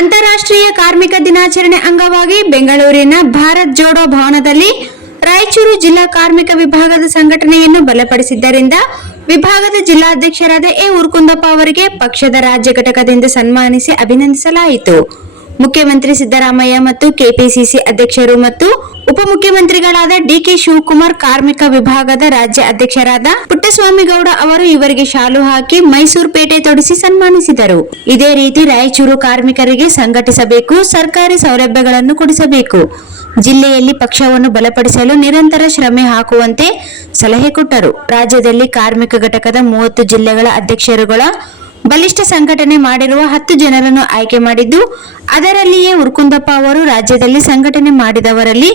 ಅಂತಾರಾಷ್ಟ್ರೀಯ ಕಾರ್ಮಿಕ ದಿನಾಚರಣೆ ಅಂಗವಾಗಿ ಬೆಂಗಳೂರಿನ ಭಾರತ್ ಜೋಡೋ ಭವನದಲ್ಲಿ ರಾಯಚೂರು ಜಿಲ್ಲಾ ಕಾರ್ಮಿಕ ವಿಭಾಗದ ಸಂಘಟನೆಯನ್ನು ಬಲಪಡಿಸಿದ್ದರಿಂದ ವಿಭಾಗದ ಜಿಲ್ಲಾಧ್ಯಕ್ಷರಾದ ಎ ಉರ್ಕುಂದಪ್ಪ ಅವರಿಗೆ ಪಕ್ಷದ ರಾಜ್ಯ ಘಟಕದಿಂದ ಸನ್ಮಾನಿಸಿ ಅಭಿನಂದಿಸಲಾಯಿತು. ಮುಖ್ಯಮಂತ್ರಿ ಸಿದ್ದರಾಮಯ್ಯ ಮತ್ತು ಕೆಪಿಸಿಸಿ ಅಧ್ಯಕ್ಷರು ಮತ್ತು ಉಪಮುಖ್ಯಮಂತ್ರಿಗಳಾದ ಡಿಕೆ ಶಿವಕುಮಾರ್, ಕಾರ್ಮಿಕ ವಿಭಾಗದ ರಾಜ್ಯ ಅಧ್ಯಕ್ಷರಾದ ಪುಟ್ಟಸ್ವಾಮಿಗೌಡ ಅವರು ಇವರಿಗೆ ಶಾಲು ಹಾಕಿ ಮೈಸೂರು ಪೇಟೆ ತೊಡಿಸಿ ಸನ್ಮಾನಿಸಿದರು. ಇದೇ ರೀತಿ ರಾಯಚೂರು ಕಾರ್ಮಿಕರಿಗೆ ಸಂಘಟಿಸಬೇಕು, ಸರ್ಕಾರಿ ಸೌಲಭ್ಯಗಳನ್ನು ಕೊಡಿಸಬೇಕು, ಜಿಲ್ಲೆಯಲ್ಲಿ ಪಕ್ಷವನ್ನು ಬಲಪಡಿಸಲು ನಿರಂತರ ಶ್ರಮ ಹಾಕುವಂತೆ ಸಲಹೆ ಕೊಟ್ಟರು. ರಾಜ್ಯದಲ್ಲಿ ಕಾರ್ಮಿಕ ಘಟಕದ 30 ಜಿಲ್ಲೆಗಳ ಅಧ್ಯಕ್ಷರುಗಳ ಬಲಿಷ್ಠ ಸಂಘಟನೆ ಮಾಡಿರುವ 10 ಜನರನ್ನು ಆಯ್ಕೆ ಮಾಡಿದ್ದು, ಅದರಲ್ಲಿಯೇ ಉರ್ಕುಂದಪ್ಪ ಅವರು ರಾಜ್ಯದಲ್ಲಿ ಸಂಘಟನೆ ಮಾಡಿದವರಲ್ಲಿ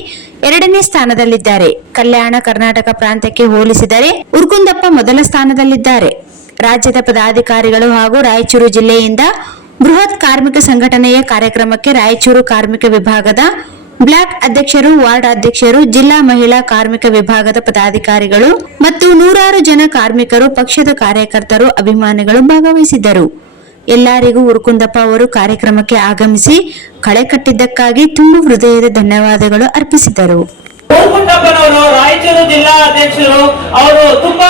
2ನೇ ಸ್ಥಾನದಲ್ಲಿದ್ದಾರೆ. ಕಲ್ಯಾಣ ಕರ್ನಾಟಕ ಪ್ರಾಂತ್ಯಕ್ಕೆ ಹೋಲಿಸಿದರೆ ಉರ್ಕುಂದಪ್ಪ ಮೊದಲ ಸ್ಥಾನದಲ್ಲಿದ್ದಾರೆ. ರಾಜ್ಯದ ಪದಾಧಿಕಾರಿಗಳು ಹಾಗೂ ರಾಯಚೂರು ಜಿಲ್ಲೆಯಿಂದ ಬೃಹತ್ ಕಾರ್ಮಿಕ ಸಂಘಟನೆಯ ಕಾರ್ಯಕ್ರಮಕ್ಕೆ ರಾಯಚೂರು ಕಾರ್ಮಿಕ ವಿಭಾಗದ ಬ್ಲಾಕ್ ಅಧ್ಯಕ್ಷರು, ವಾರ್ಡ್ ಅಧ್ಯಕ್ಷರು, ಜಿಲ್ಲಾ ಮಹಿಳಾ ಕಾರ್ಮಿಕ ವಿಭಾಗದ ಪದಾಧಿಕಾರಿಗಳು ಮತ್ತು 100 ಜನ ಕಾರ್ಮಿಕರು, ಪಕ್ಷದ ಕಾರ್ಯಕರ್ತರು, ಅಭಿಮಾನಿಗಳು ಭಾಗವಹಿಸಿದ್ದರು. ಎಲ್ಲರಿಗೂ ಉರ್ಕುಂದಪ್ಪ ಅವರು ಕಾರ್ಯಕ್ರಮಕ್ಕೆ ಆಗಮಿಸಿ ಕಳೆ ಕಟ್ಟಿದ್ದಕ್ಕಾಗಿ ತುಂಬು ಹೃದಯದ ಧನ್ಯವಾದಗಳು ಅರ್ಪಿಸಿದರು. ಉರ್ಕುಂದಪ್ಪನವರು ರಾಯಚೂರು ಜಿಲ್ಲಾ ಅಧ್ಯಕ್ಷರು. ಅವರು ತುಂಬಾ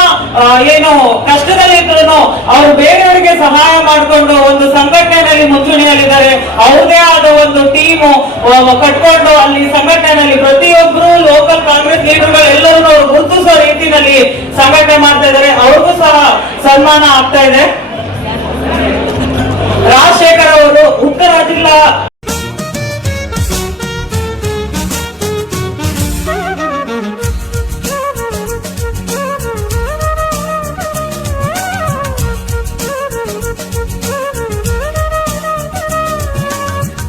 ಕಷ್ಟದಲ್ಲಿದ್ರು ಅವರು ಬೇರೆಯವರಿಗೆ ಸಹಾಯ ಮಾಡಿಕೊಂಡು ಒಂದು ಸಂಘಟನೆಯಲ್ಲಿ ಮುಂಚೂಣಿಯಲ್ಲಿದ್ದಾರೆ. ಅವ್ರದೇ ಆದ ಒಂದು ಟೀಮು ಕಟ್ಕೊಂಡು ಅಲ್ಲಿ ಸಂಘಟನೆಯಲ್ಲಿ ಪ್ರತಿಯೊಬ್ಬರು ಲೋಕಲ್ ಕಾಂಗ್ರೆಸ್ ಲೀಡರ್ಗಳು ಎಲ್ಲರೂ ಗುರುತಿಸುವ ರೀತಿಯಲ್ಲಿ ಸಂಘಟನೆ ಮಾಡ್ತಾ ಇದ್ದಾರೆ. ಅವ್ರಿಗೂ ಸಹ ಸನ್ಮಾನ ಆಗ್ತಾ ಇದೆ. ರಾಜಶೇಖರ್ ಅವರು